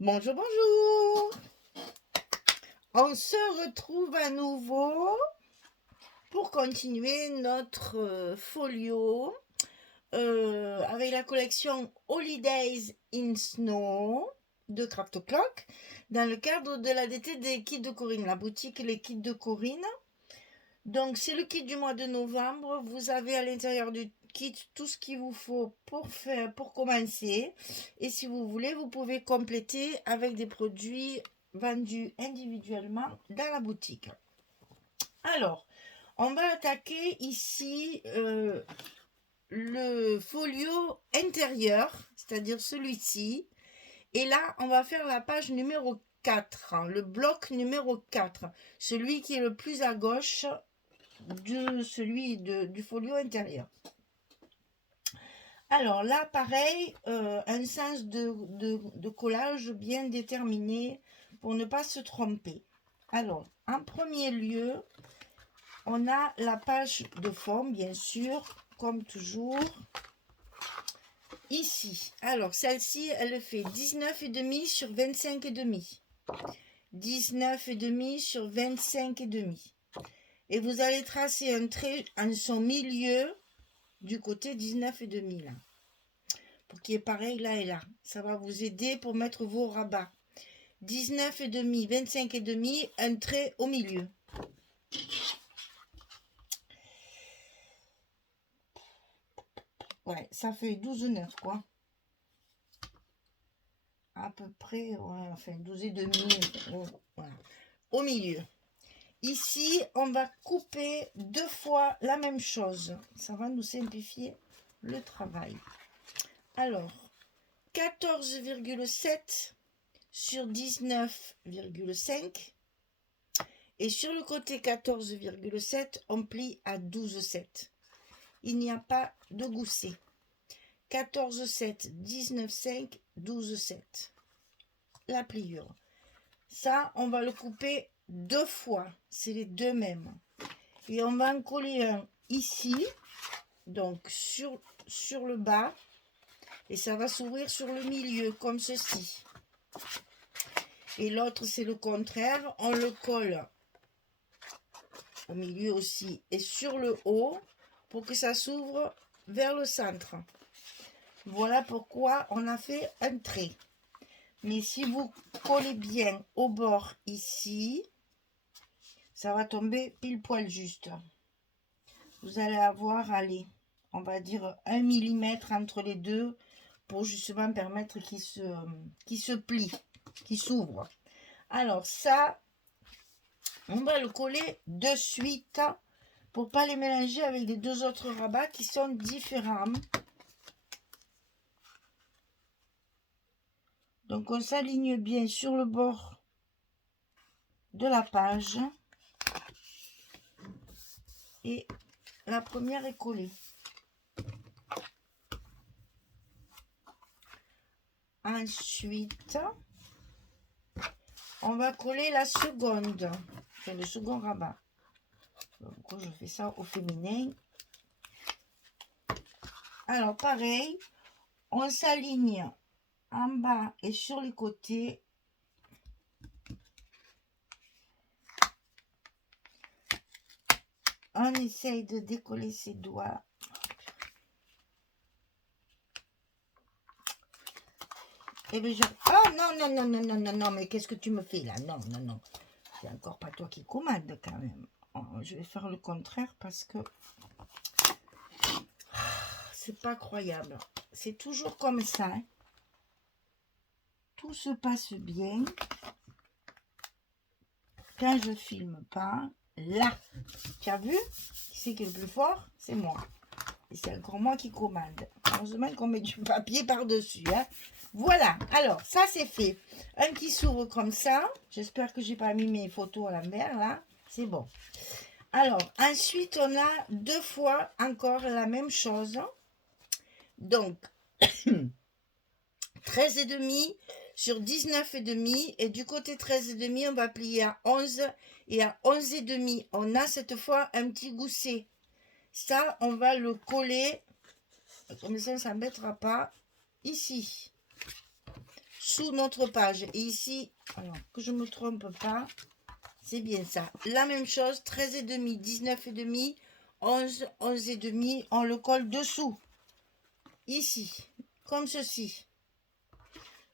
Bonjour, bonjour. On se retrouve à nouveau pour continuer notre folio avec la collection Holidays in Snow de Craft Clock dans le cadre de la DT des kits de Corinne, la boutique Les Kits de Corinne. Donc c'est le kit du mois de novembre. Vous avez à l'intérieur du kit tout ce qu'il vous faut pour commencer. Et si vous voulez, vous pouvez compléter avec des produits vendus individuellement dans la boutique. Alors, on va attaquer ici le folio intérieur, c'est-à-dire celui-ci. Et là, on va faire la page numéro 4, le bloc numéro 4, celui qui est le plus à gauche de celui du folio intérieur. Alors là, pareil, un sens de collage bien déterminé pour ne pas se tromper. Alors, en premier lieu, on a la page de forme, bien sûr, comme toujours. Ici, alors celle-ci, elle fait 19,5 sur 25,5. 19,5 sur 25,5. Et vous allez tracer un trait en son milieu du côté 19,5 là. Pour qu'il y ait pareil là et là. Ça va vous aider pour mettre vos rabats. 19,5, 25,5, un trait au milieu. Ouais, ça fait 12,9 quoi. À peu près, ouais, enfin 12,5. Voilà. Au milieu. Ici, on va couper 2 fois la même chose. Ça va nous simplifier le travail. Alors, 14,7 sur 19,5. Et sur le côté 14,7, on plie à 12,7. Il n'y a pas de gousset. 14,7, 19,5, 12,7. La pliure. Ça, on va le couper 2 fois. C'est les deux mêmes. Et on va en coller un ici, donc sur le bas. Et ça va s'ouvrir sur le milieu, comme ceci. Et l'autre, c'est le contraire. On le colle au milieu aussi et sur le haut pour que ça s'ouvre vers le centre. Voilà pourquoi on a fait un trait. Mais si vous collez bien au bord ici, ça va tomber pile poil juste. Vous allez avoir, allez, on va dire 1 mm entre les deux pour justement permettre qu'il se plie, qu'il s'ouvre. Alors ça, on va le coller de suite pour pas les mélanger avec les deux autres rabats qui sont différents. Donc on s'aligne bien sur le bord de la page et la première est collée. Ensuite, on va coller la seconde, enfin le second rabat. Pourquoi je fais ça au féminin? Alors pareil, on s'aligne en bas et sur les côtés. On essaye de décoller ses doigts. Et bien oh non, non, non, non, non, non, non, mais qu'est-ce que tu me fais là? Non, non, non. C'est encore pas toi qui commande quand même. Oh, je vais faire le contraire parce que c'est pas croyable. C'est toujours comme ça. Hein. Tout se passe bien quand je filme pas. Là, tu as vu? Qui c'est qui est le plus fort? C'est moi. Et c'est encore moi qui commande. Heureusement qu'on met du papier par-dessus. Hein. Voilà. Alors, ça c'est fait. Un qui s'ouvre comme ça. J'espère que j'ai pas mis mes photos à l'envers là. C'est bon. Alors, ensuite, on a 2 fois encore la même chose. Donc, 13,5 sur 19,5. Et du côté 13,5, on va plier à 11. Et à 11,5, on a cette fois un petit gousset. Ça, on va le coller, comme ça, ça ne s'embêtera pas, ici, sous notre page. Et ici, alors que je ne me trompe pas, c'est bien ça. La même chose, 13,5, 19,5, 11, 11,5, on le colle dessous. Ici, comme ceci.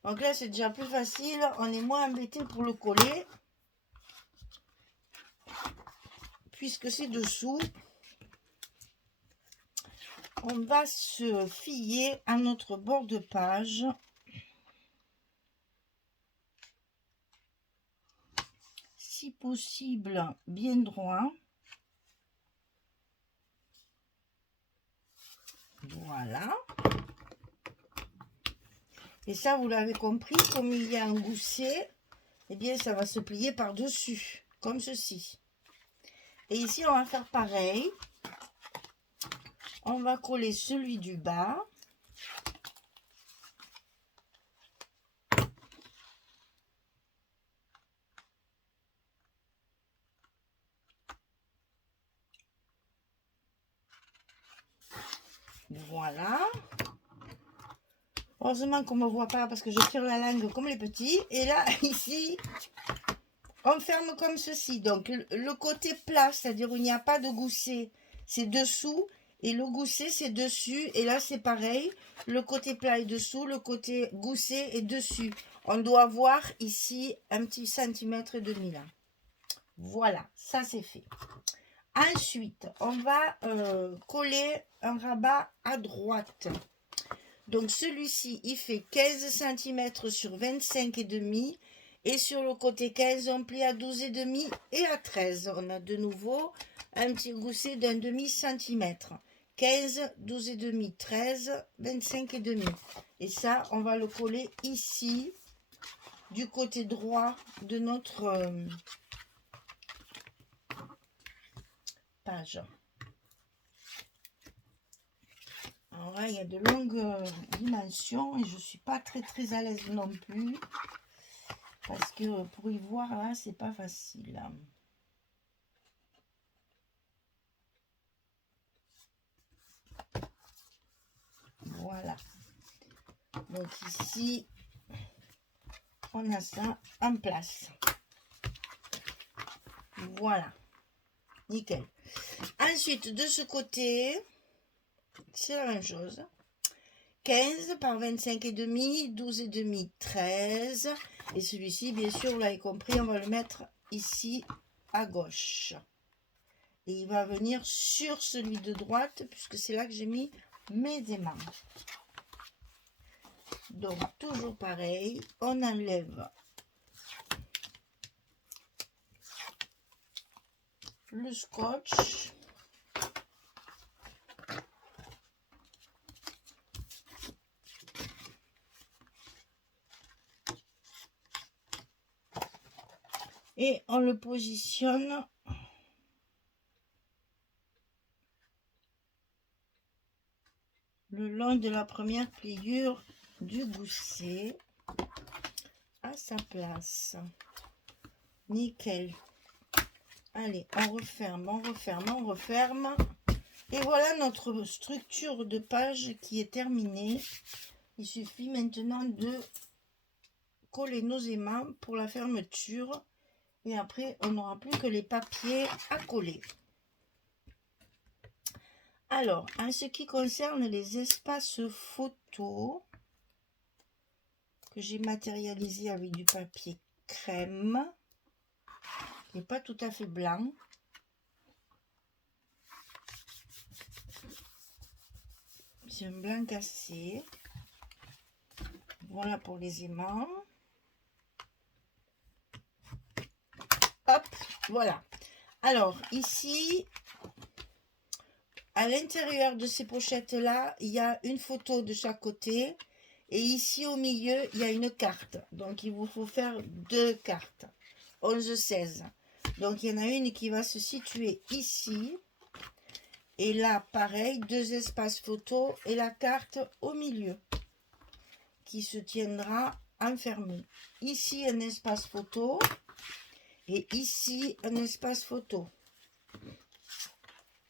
Donc là, c'est déjà plus facile. On est moins embêté pour le coller. Puisque c'est dessous. On va se fier à notre bord de page. Si possible, bien droit. Voilà. Et ça, vous l'avez compris, comme il y a un gousset, eh bien, ça va se plier par-dessus, comme ceci. Et ici, on va faire pareil. On va coller celui du bas. Voilà. Heureusement qu'on ne me voit pas parce que je tire la langue comme les petits. Et là, ici, on ferme comme ceci. Donc, le côté plat, c'est-à-dire où il n'y a pas de gousset, c'est dessous. Et le gousset, c'est dessus. Et là, c'est pareil. Le côté plat est dessous. Le côté gousset est dessus. On doit voir ici un petit centimètre et demi là. Voilà, ça c'est fait. Ensuite, on va coller un rabat à droite. Donc, celui-ci, il fait 15 cm sur 25,5. Et sur le côté 15, on plie à 12,5 et à 13. On a de nouveau un petit gousset d'un demi-centimètre. 15, 12,5, 13, 25,5. Et ça, on va le coller ici, du côté droit de notre page. Alors là, il y a de longues dimensions et je ne suis pas très à l'aise non plus. Parce que pour y voir, là, c'est pas facile. Voilà. Donc ici, on a ça en place. Voilà. Nickel. Ensuite, de ce côté, c'est la même chose. 15 par 25,5, 12,5, 13. Et celui-ci, bien sûr, vous l'avez compris, on va le mettre ici à gauche. Et il va venir sur celui de droite, puisque c'est là que j'ai mis mes aimants. Donc, toujours pareil, on enlève le scotch. Et on le positionne le long de la première pliure du gousset à sa place. Nickel. Allez, on referme, on referme, on referme. Et voilà notre structure de page qui est terminée. Il suffit maintenant de coller nos aimants pour la fermeture. Et après, on n'aura plus que les papiers à coller. Alors, en ce qui concerne les espaces photos, que j'ai matérialisé avec du papier crème, qui n'est pas tout à fait blanc. C'est un blanc cassé. Voilà pour les aimants. Hop, voilà. Alors, ici, à l'intérieur de ces pochettes-là, il y a une photo de chaque côté. Et ici, au milieu, il y a une carte. Donc, il vous faut faire deux cartes. 11, 16. Donc, il y en a une qui va se situer ici. Et là, pareil, deux espaces photos et la carte au milieu qui se tiendra enfermée. Ici, un espace photo. Et ici, un espace photo.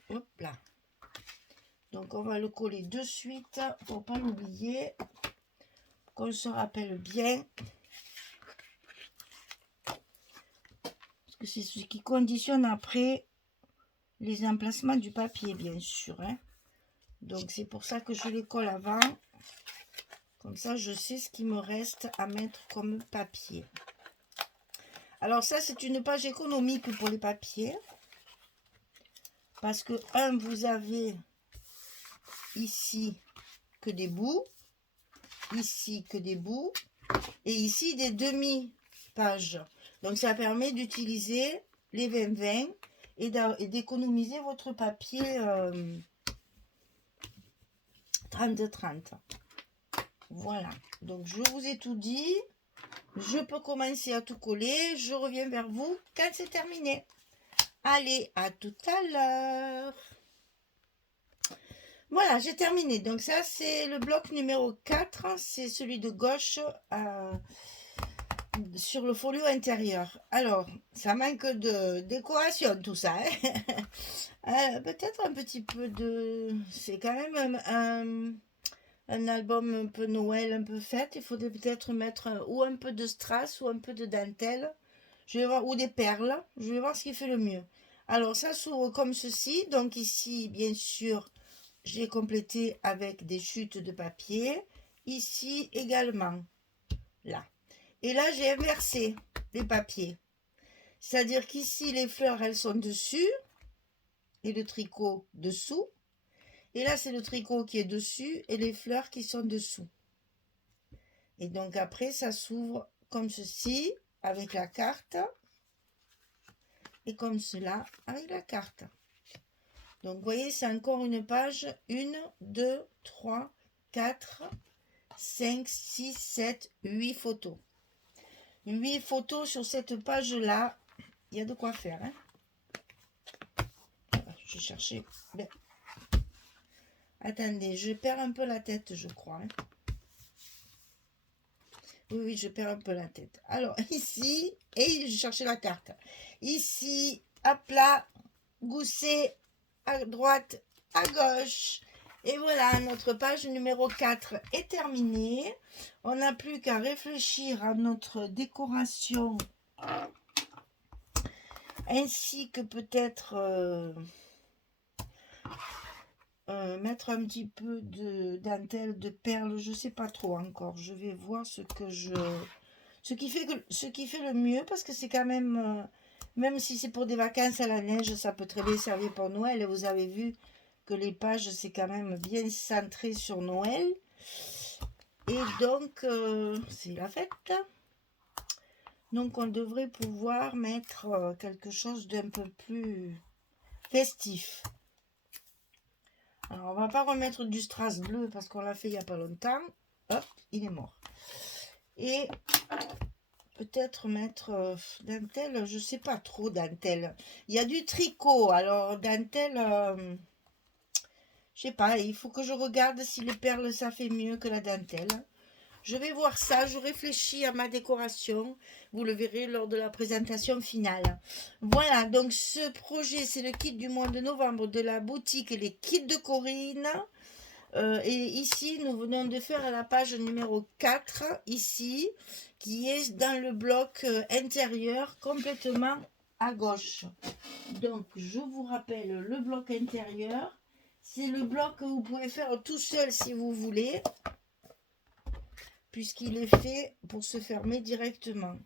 Hop là. Donc, on va le coller de suite pour ne pas l'oublier. qu'on se rappelle bien. Parce que c'est ce qui conditionne après les emplacements du papier, bien sûr. Hein. Donc, c'est pour ça que je les colle avant. Comme ça, je sais ce qui me reste à mettre comme papier. Alors ça, c'est une page économique pour les papiers. Parce que, vous avez ici que des bouts. Ici que des bouts. Et ici, des demi-pages. Donc, ça permet d'utiliser les 20-20 et d'économiser votre papier 30-30. Voilà. Donc, je vous ai tout dit. Je peux commencer à tout coller. Je reviens vers vous quand c'est terminé. Allez, à tout à l'heure. Voilà, j'ai terminé. Donc ça, c'est le bloc numéro 4. C'est celui de gauche sur le folio intérieur. Alors, ça manque de décoration, tout ça. Hein. Peut-être un petit peu de... C'est quand même un album un peu Noël, un peu fête. Il faudrait peut-être mettre ou un peu de strass ou un peu de dentelle. Je vais voir, ou des perles. Je vais voir ce qui fait le mieux. Alors, ça s'ouvre comme ceci. Donc ici, bien sûr, j'ai complété avec des chutes de papier. Ici également. Là. Et là, j'ai inversé les papiers. C'est-à-dire qu'ici, les fleurs, elles sont dessus. Et le tricot dessous. Et là, c'est le tricot qui est dessus et les fleurs qui sont dessous. Et donc, après, ça s'ouvre comme ceci, avec la carte. Et comme cela, avec la carte. Donc, vous voyez, c'est encore une page. 1, 2, 3, 4, 5, 6, 7, 8 photos. 8 photos sur cette page-là. Il y a de quoi faire. Hein. Je vais chercher. Ben. Attendez, je perds un peu la tête, je crois. Hein. Oui, je perds un peu la tête. Alors, ici, et je cherchais la carte. Ici, à plat, gousset, à droite, à gauche. Et voilà, notre page numéro 4 est terminée. On n'a plus qu'à réfléchir à notre décoration. Ainsi que peut-être mettre un petit peu de dentelle, de perles. Je ne sais pas trop encore. Je vais voir ce qui fait le mieux. Parce que c'est quand même... même si c'est pour des vacances à la neige, ça peut très bien servir pour Noël. Et vous avez vu que les pages, c'est quand même bien centré sur Noël. Et donc, c'est la fête. Donc, on devrait pouvoir mettre quelque chose d'un peu plus festif. Alors, on va pas remettre du strass bleu parce qu'on l'a fait il n'y a pas longtemps. Hop, il est mort. Et peut-être mettre dentelle, je sais pas trop dentelle. Il y a du tricot, alors dentelle... je sais pas, il faut que je regarde si les perles ça fait mieux que la dentelle. Je vais voir ça, je réfléchis à ma décoration. Vous le verrez lors de la présentation finale. Voilà, donc ce projet, c'est le kit du mois de novembre de la boutique Les Kits de Corinne. Et ici, nous venons de faire la page numéro 4, ici, qui est dans le bloc intérieur, complètement à gauche. Donc, je vous rappelle, le bloc intérieur, c'est le bloc que vous pouvez faire tout seul si vous voulez, puisqu'il est fait pour se fermer directement.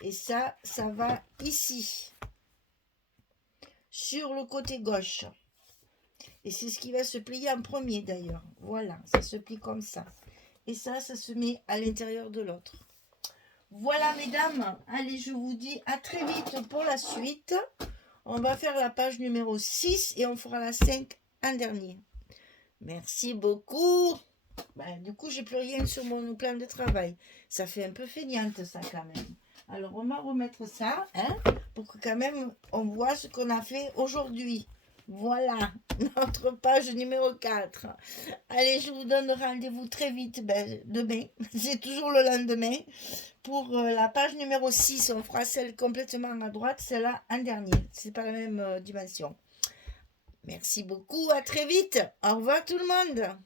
Et ça va ici, sur le côté gauche. Et c'est ce qui va se plier en premier d'ailleurs. Voilà, ça se plie comme ça. Et ça se met à l'intérieur de l'autre. Voilà mesdames, allez, je vous dis à très vite pour la suite. On va faire la page numéro 6 et on fera la 5 en dernier. Merci beaucoup. Du coup, j'ai plus rien sur mon plan de travail. Ça fait un peu feignante ça quand même. Alors, on va remettre ça, hein, pour que quand même on voit ce qu'on a fait aujourd'hui. Voilà, notre page numéro 4. Allez, je vous donne rendez-vous très vite, demain. C'est toujours le lendemain. Pour la page numéro 6, on fera celle complètement à droite, celle-là en dernier. C'est pas la même dimension. Merci beaucoup, à très vite. Au revoir tout le monde.